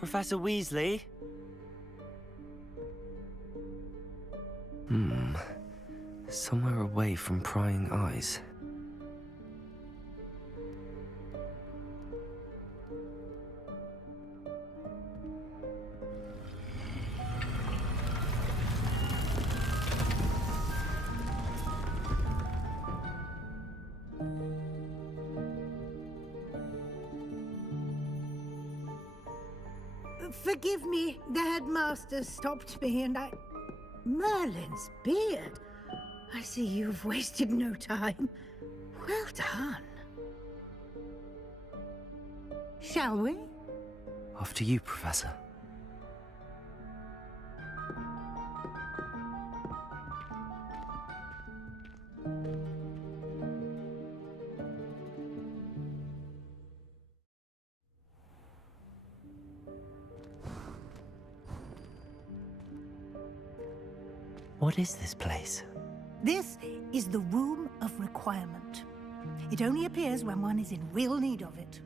Professor Weasley? Somewhere away from prying eyes. Forgive me, the headmaster stopped me and I... Merlin's beard. I see you've wasted no time. Well done. Shall we? After you, Professor. What is this place? This is the Room of Requirement. It only appears when one is in real need of it.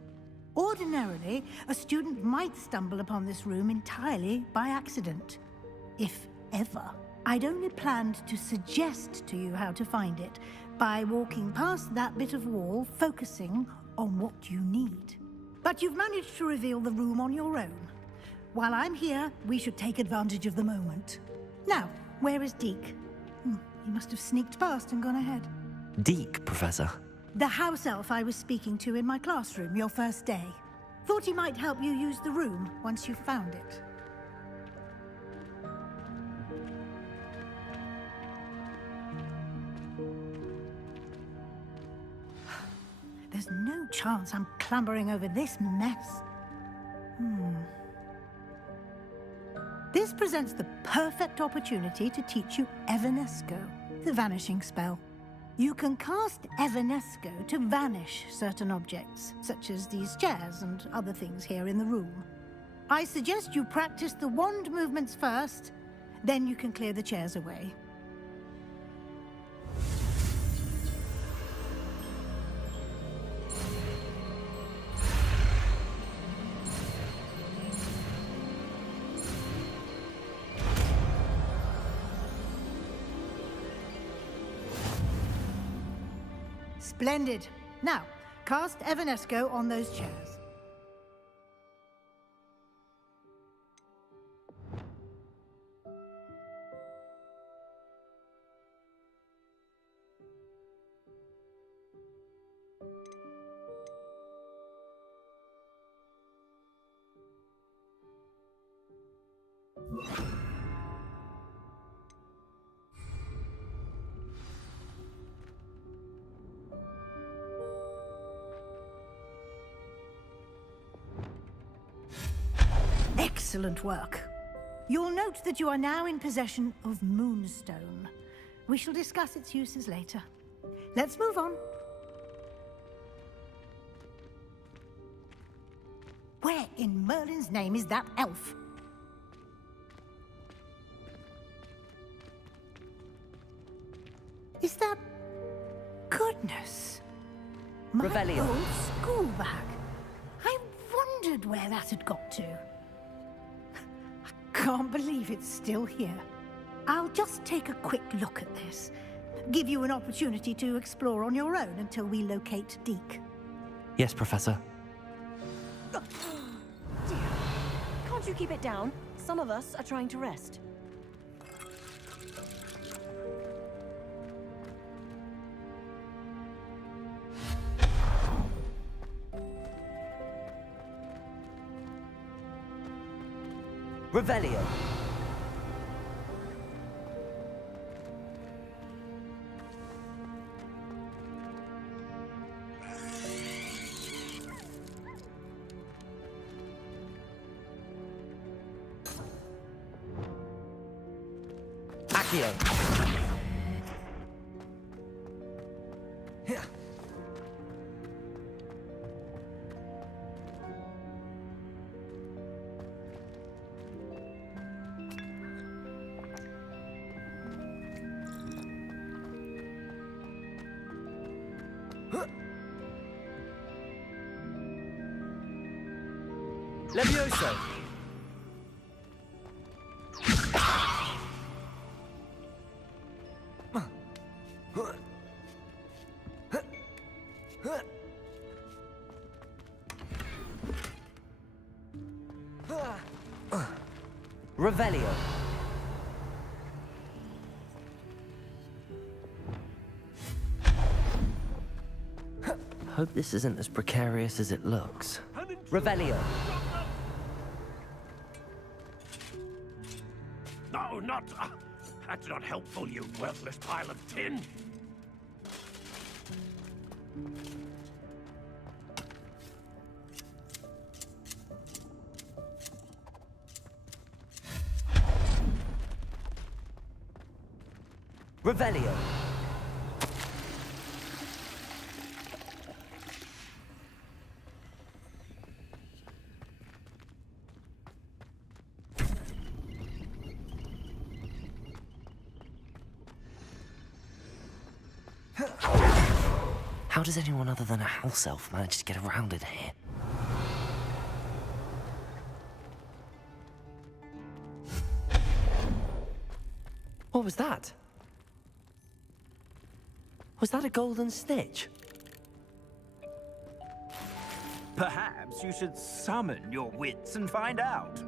Ordinarily, a student might stumble upon this room entirely by accident. If ever. I'd only planned to suggest to you how to find it by walking past that bit of wall, focusing on what you need. But you've managed to reveal the room on your own. While I'm here, we should take advantage of the moment. Now, where is Deke? He must have sneaked past and gone ahead. Deke, Professor. The house elf I was speaking to in my classroom your first day. Thought he might help you use the room once you found it. There's no chance I'm clambering over this mess. This presents the perfect opportunity to teach you Evanesco, the vanishing spell. You can cast Evanesco to vanish certain objects, such as these chairs and other things here in the room. I suggest you practice the wand movements first, then you can clear the chairs away. Splendid. Now, cast Evanesco on those chairs. Excellent work. You'll note that you are now in possession of Moonstone. We shall discuss its uses later. Let's move on. Where in Merlin's name is that elf? Is that... Goodness. My Revelio. old school bag. I wondered where that had got to. I can't believe it's still here. I'll just take a quick look at this. Give you an opportunity to explore on your own until we locate Deke. Yes, Professor. Dear. Can't you keep it down? Some of us are trying to rest. Revelio. Accio. Levioso. Revelio. Hope this isn't as precarious as it looks. Revelio. No, not... that's not helpful, you worthless pile of tin. Revelio. How does anyone other than a house elf manage to get around in here? What was that? Was that a golden snitch? Perhaps you should summon your wits and find out.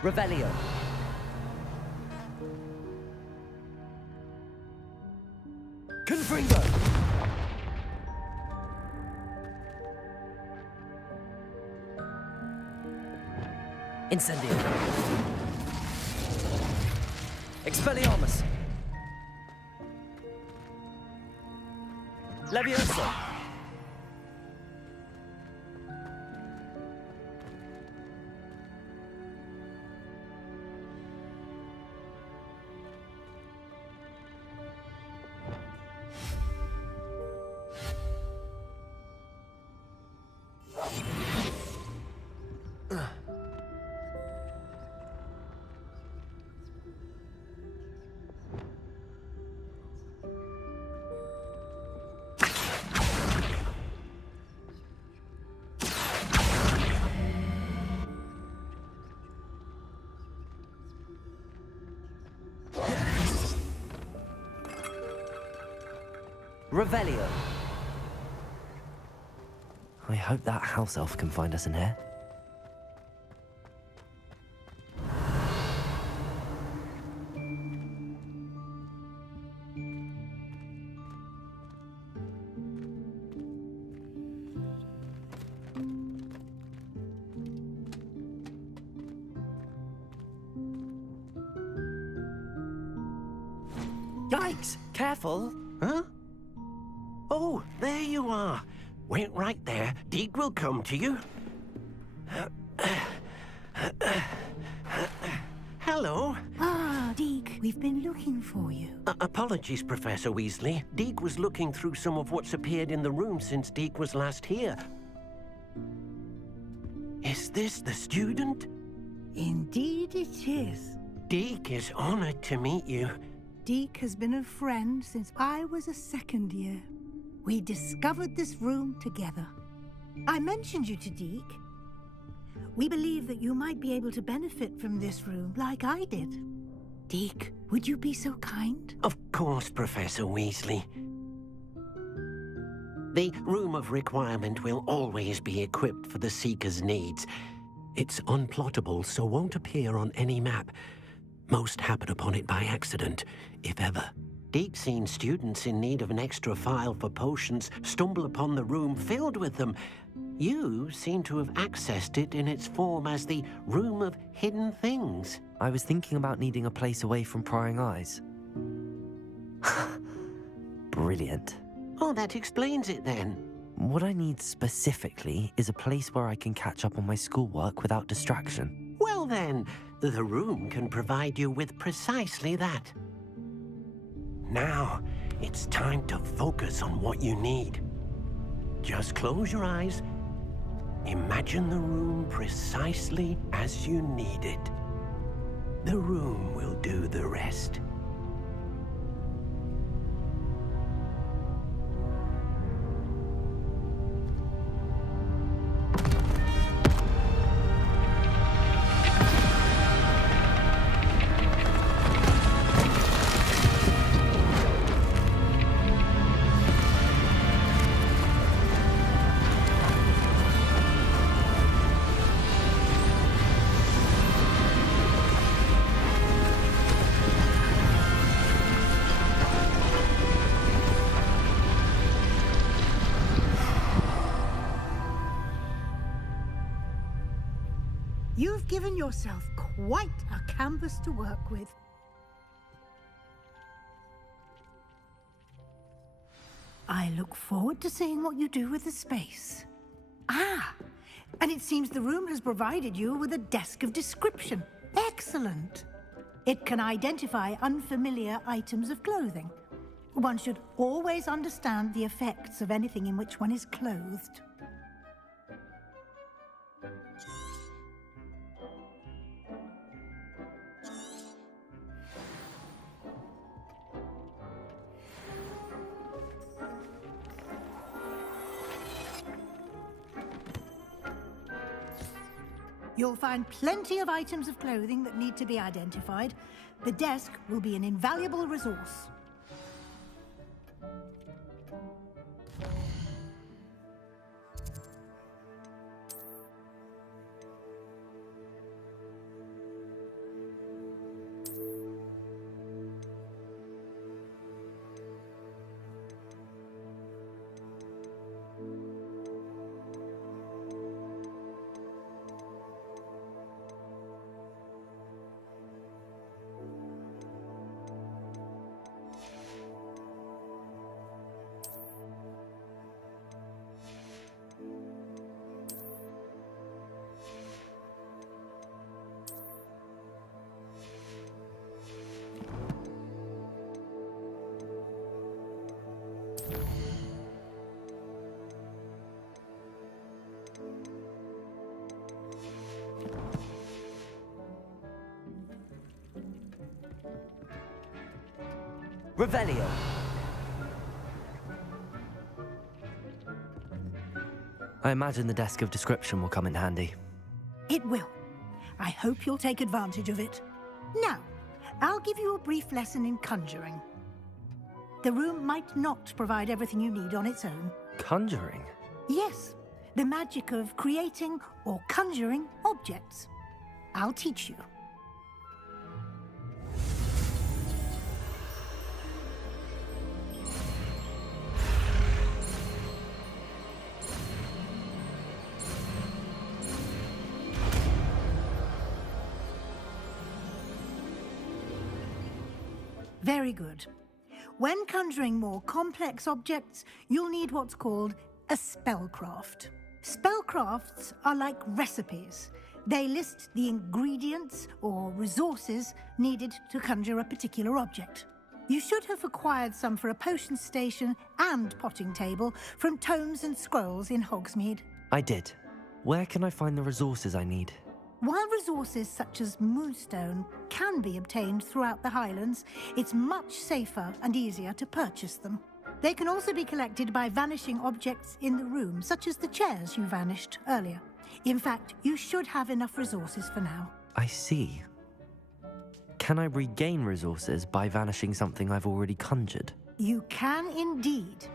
Revelio. Confringo. Incendio. Expelliarmus. Levioso. Revelio. I hope that house elf can find us in here. Yikes! Careful! Huh? Oh, there you are. Wait right there. Deek will come to you. Hello. Ah, Deke, we've been looking for you. Apologies, Professor Weasley. Deek was looking through some of what's appeared in the room since Deek was last here. Is this the student? Indeed it is. Deek is honored to meet you. Deke has been a friend since I was a second year. We discovered this room together. I mentioned you to Deke. We believe that you might be able to benefit from this room like I did. Deke, would you be so kind? Of course, Professor Weasley. The Room of Requirement will always be equipped for the Seeker's needs. It's unplottable, so won't appear on any map. Most happen upon it by accident, if ever. Deke's seen students in need of an extra file for potions stumble upon the room filled with them. You seem to have accessed it in its form as the Room of Hidden Things. I was thinking about needing a place away from prying eyes. Brilliant. Oh, that explains it then. What I need specifically is a place where I can catch up on my schoolwork without distraction. Well then, the room can provide you with precisely that. Now, it's time to focus on what you need. Just close your eyes. Imagine the room precisely as you need it. The room will do the rest. You've given yourself quite a canvas to work with. I look forward to seeing what you do with the space. Ah, and it seems the room has provided you with a desk of description. Excellent. It can identify unfamiliar items of clothing. One should always understand the effects of anything in which one is clothed. You'll find plenty of items of clothing that need to be identified. The desk will be an invaluable resource. Revelio. I imagine the desk of description will come in handy. It will. I hope you'll take advantage of it. Now, I'll give you a brief lesson in conjuring. The room might not provide everything you need on its own. Conjuring? Yes, the magic of creating or conjuring objects. I'll teach you. Very good. When conjuring more complex objects, you'll need what's called a spellcraft. Spellcrafts are like recipes. They list the ingredients or resources needed to conjure a particular object. You should have acquired some for a potion station and potting table from tomes and scrolls in Hogsmeade. I did. Where can I find the resources I need? While resources such as moonstone can be obtained throughout the Highlands, it's much safer and easier to purchase them. They can also be collected by vanishing objects in the room, such as the chairs you vanished earlier. In fact, you should have enough resources for now. I see. Can I regain resources by vanishing something I've already conjured? You can indeed.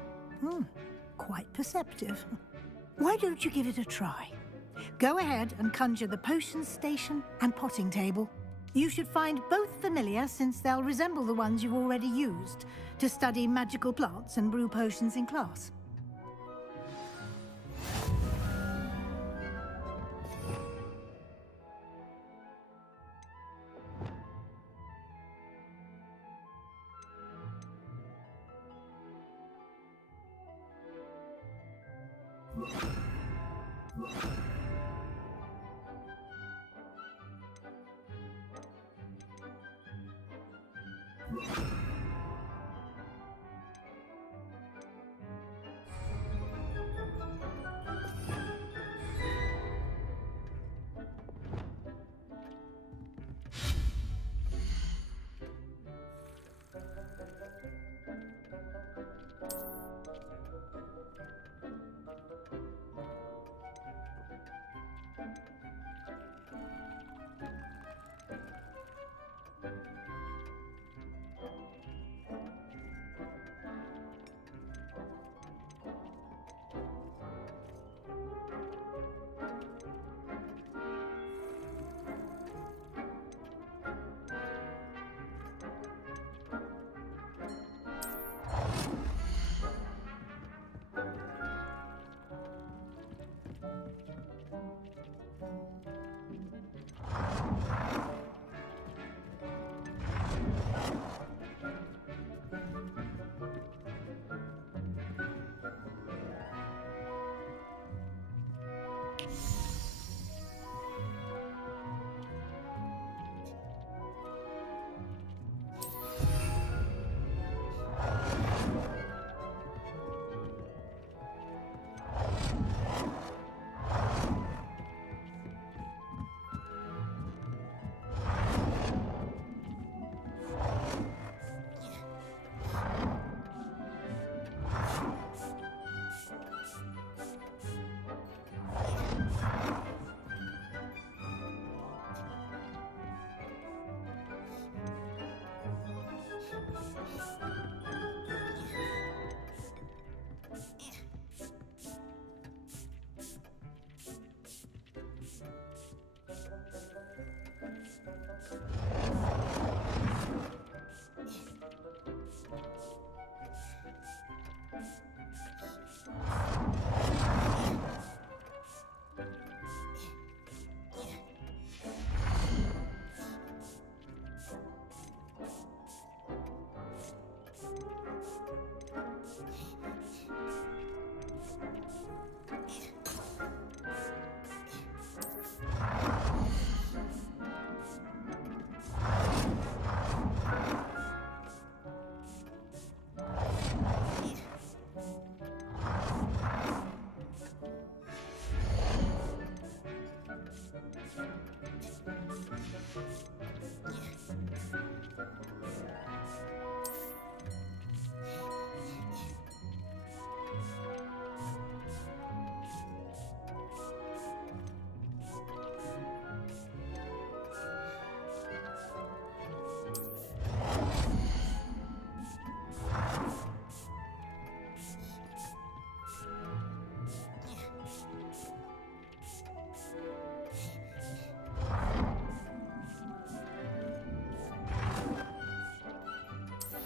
Quite perceptive. Why don't you give it a try? Go ahead and conjure the potion station and potting table. You should find both familiar, since they'll resemble the ones you've already used to study magical plants and brew potions in class.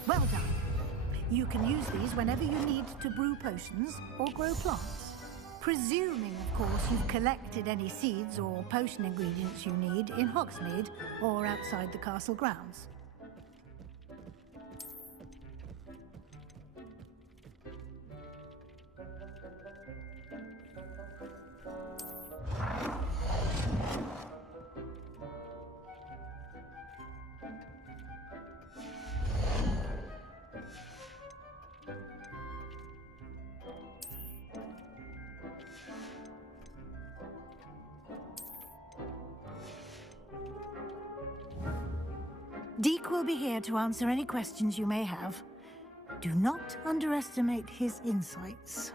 Well done. You can use these whenever you need to brew potions or grow plants. Presuming, of course, you've collected any seeds or potion ingredients you need in Hogsmeade or outside the castle grounds. Deke will be here to answer any questions you may have. Do not underestimate his insights.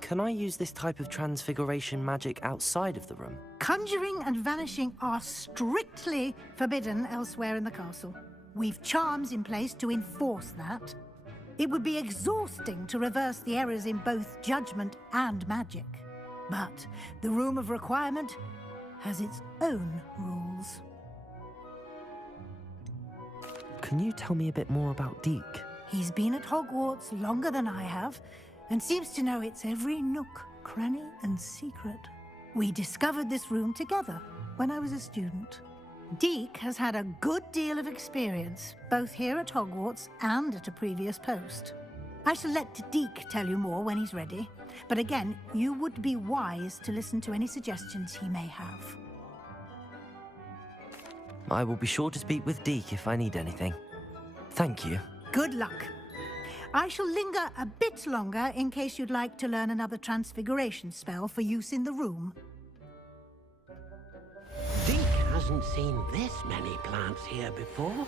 Can I use this type of transfiguration magic outside of the room? Conjuring and vanishing are strictly forbidden elsewhere in the castle. We've charms in place to enforce that. It would be exhausting to reverse the errors in both judgment and magic. But the Room of Requirement has its own rules. Can you tell me a bit more about Deke? He's been at Hogwarts longer than I have, and seems to know its every nook, cranny, and secret. We discovered this room together when I was a student. Deke has had a good deal of experience, both here at Hogwarts and at a previous post. I shall let Deke tell you more when he's ready, but again, you would be wise to listen to any suggestions he may have. I will be sure to speak with Deke if I need anything. Thank you. Good luck. I shall linger a bit longer in case you'd like to learn another transfiguration spell for use in the room. Deke hasn't seen this many plants here before.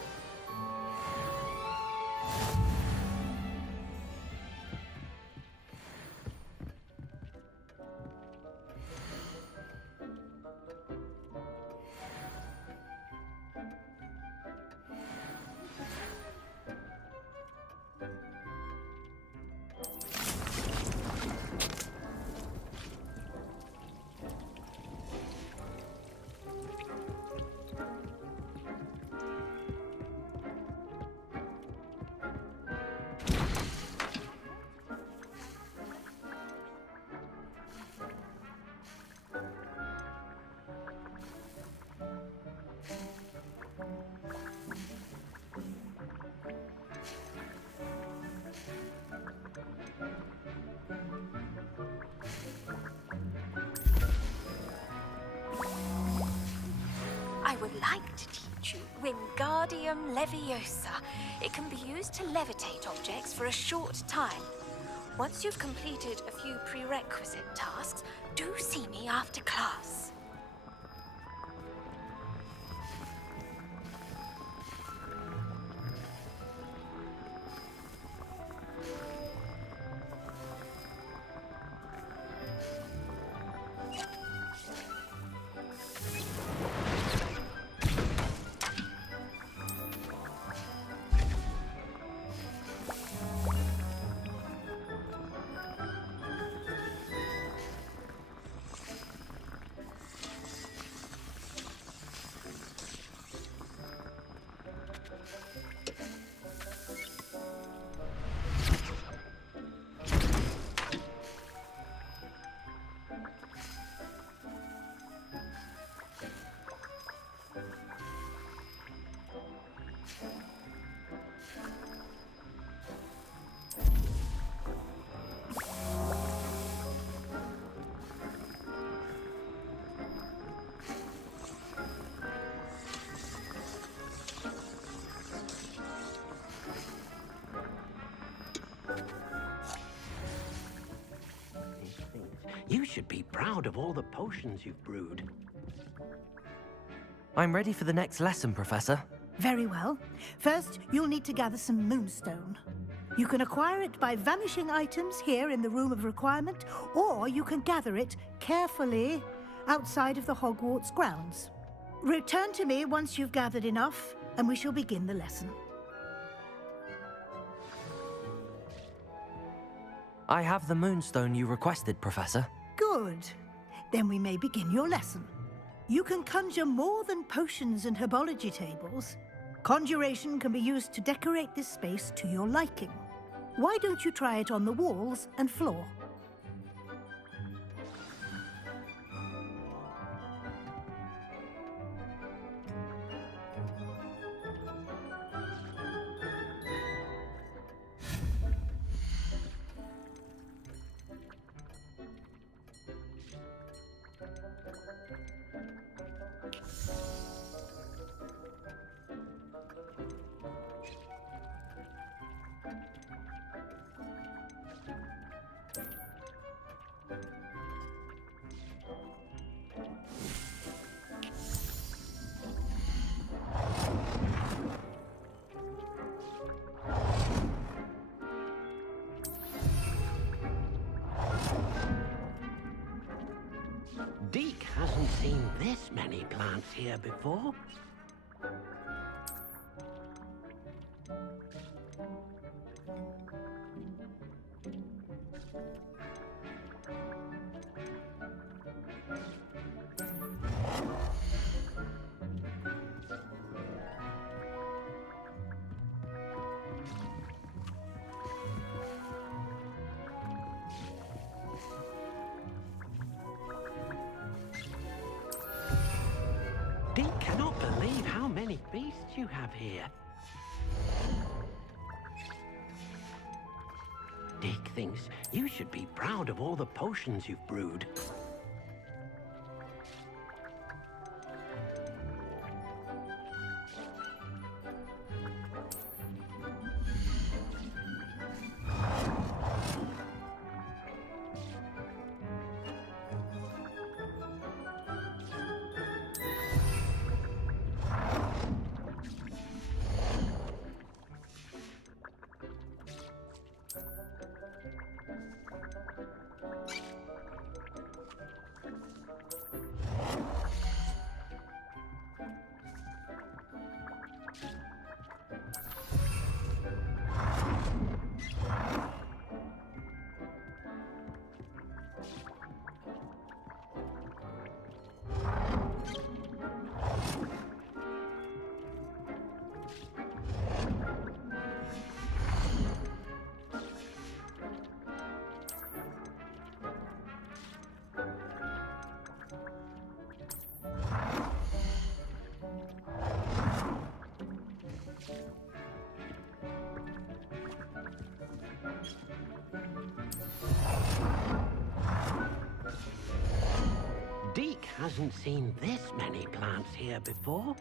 I would like to teach you Wingardium Leviosa. It can be used to levitate objects for a short time. Once you've completed a few prerequisite tasks, do see me after class. You should be proud of all the potions you've brewed. I'm ready for the next lesson, Professor. Very well. First, you'll need to gather some moonstone. You can acquire it by vanishing items here in the Room of Requirement, or you can gather it carefully outside of the Hogwarts grounds. Return to me once you've gathered enough, and we shall begin the lesson. I have the moonstone you requested, Professor. Good. Then we may begin your lesson. You can conjure more than potions and herbology tables. Conjuration can be used to decorate this space to your liking. Why don't you try it on the walls and floor? Deke hasn't seen this many plants here before. Deke cannot believe many beasts you have here. Dick thinks you should be proud of all the potions you've brewed. Deke hasn't seen this many plants here before.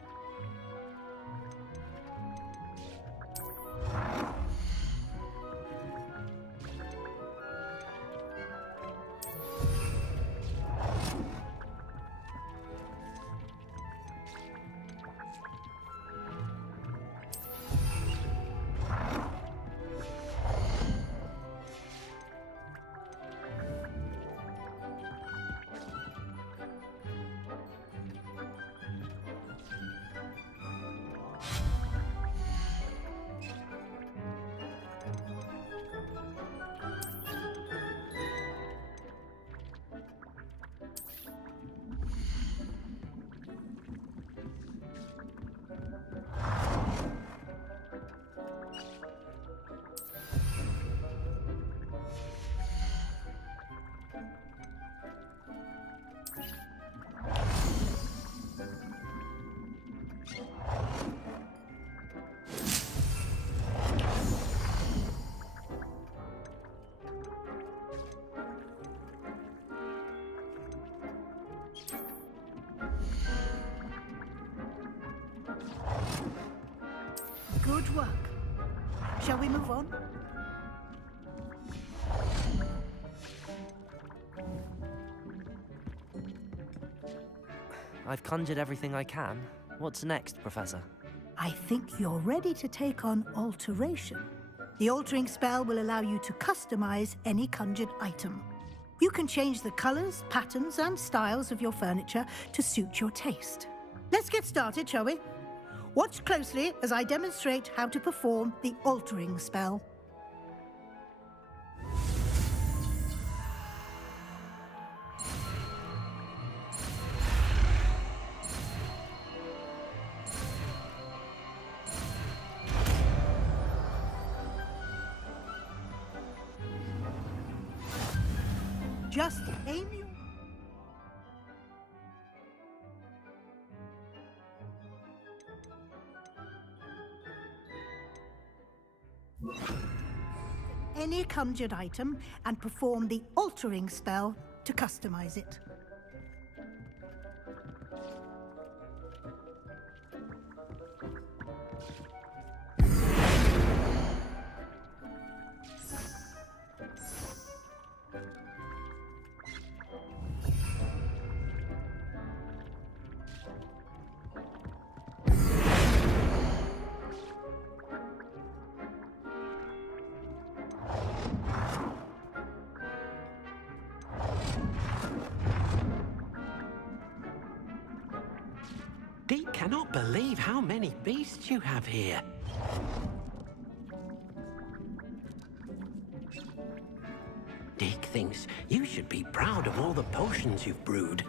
Good work. Shall we move on? I've conjured everything I can. What's next, Professor? I think you're ready to take on alteration. The altering spell will allow you to customize any conjured item. You can change the colors, patterns, and styles of your furniture to suit your taste. Let's get started, shall we? Watch closely as I demonstrate how to perform the altering spell. Just aim your... any conjured item and perform the altering spell to customize it. Deke cannot believe how many beasts you have here. Deke thinks you should be proud of all the potions you've brewed.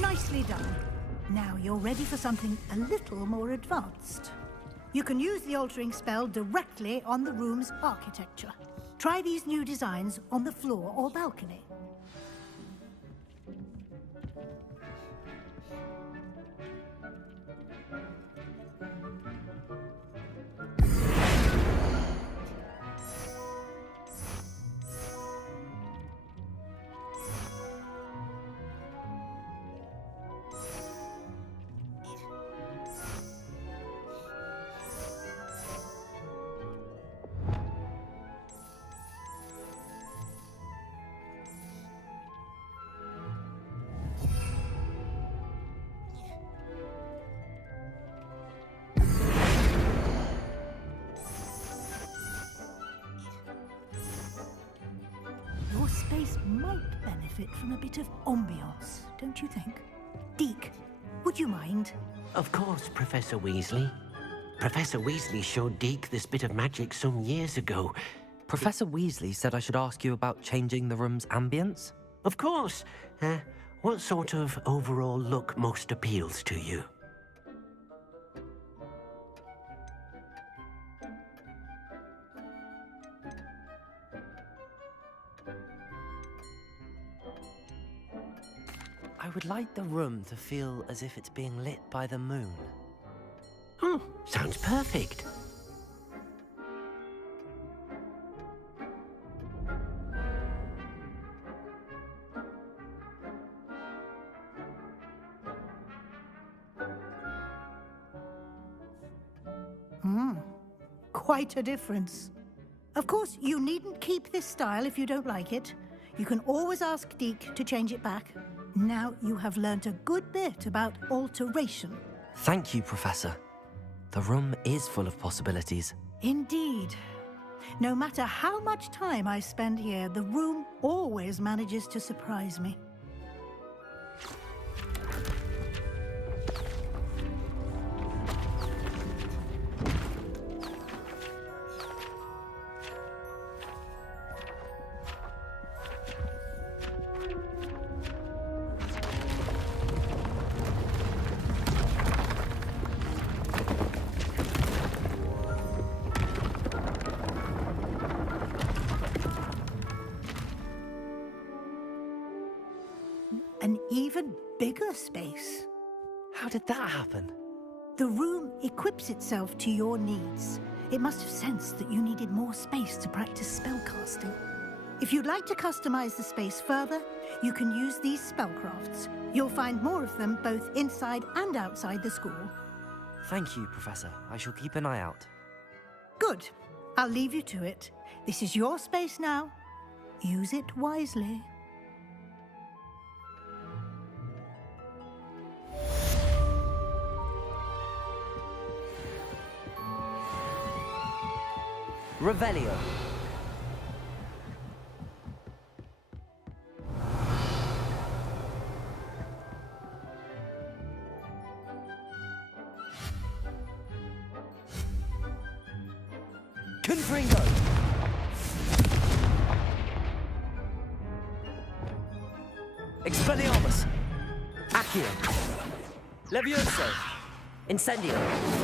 Nicely done. Now you're ready for something a little more advanced. You can use the altering spell directly on the room's architecture. Try these new designs on the floor or balcony. Your space might benefit from a bit of ambiance, don't you think? Deke, would you mind? Of course, Professor Weasley. Professor Weasley showed Deke this bit of magic some years ago. Professor Weasley said I should ask you about changing the room's ambience? Of course. What sort of overall look most appeals to you? I would like the room to feel as if it's being lit by the moon. Oh, sounds perfect. Quite a difference. Of course, you needn't keep this style if you don't like it. You can always ask Deke to change it back. Now you have learnt a good bit about alteration. Thank you, Professor. The room is full of possibilities. Indeed. No matter how much time I spend here, the room always manages to surprise me. An even bigger space. How did that happen? The room equips itself to your needs. It must have sensed that you needed more space to practice spellcasting. If you'd like to customize the space further, you can use these spellcrafts. You'll find more of them both inside and outside the school. Thank you, Professor. I shall keep an eye out. Good. I'll leave you to it. This is your space now. Use it wisely. Revelio. Confringo. Expelliarmus. Accio. Levioso. Incendio.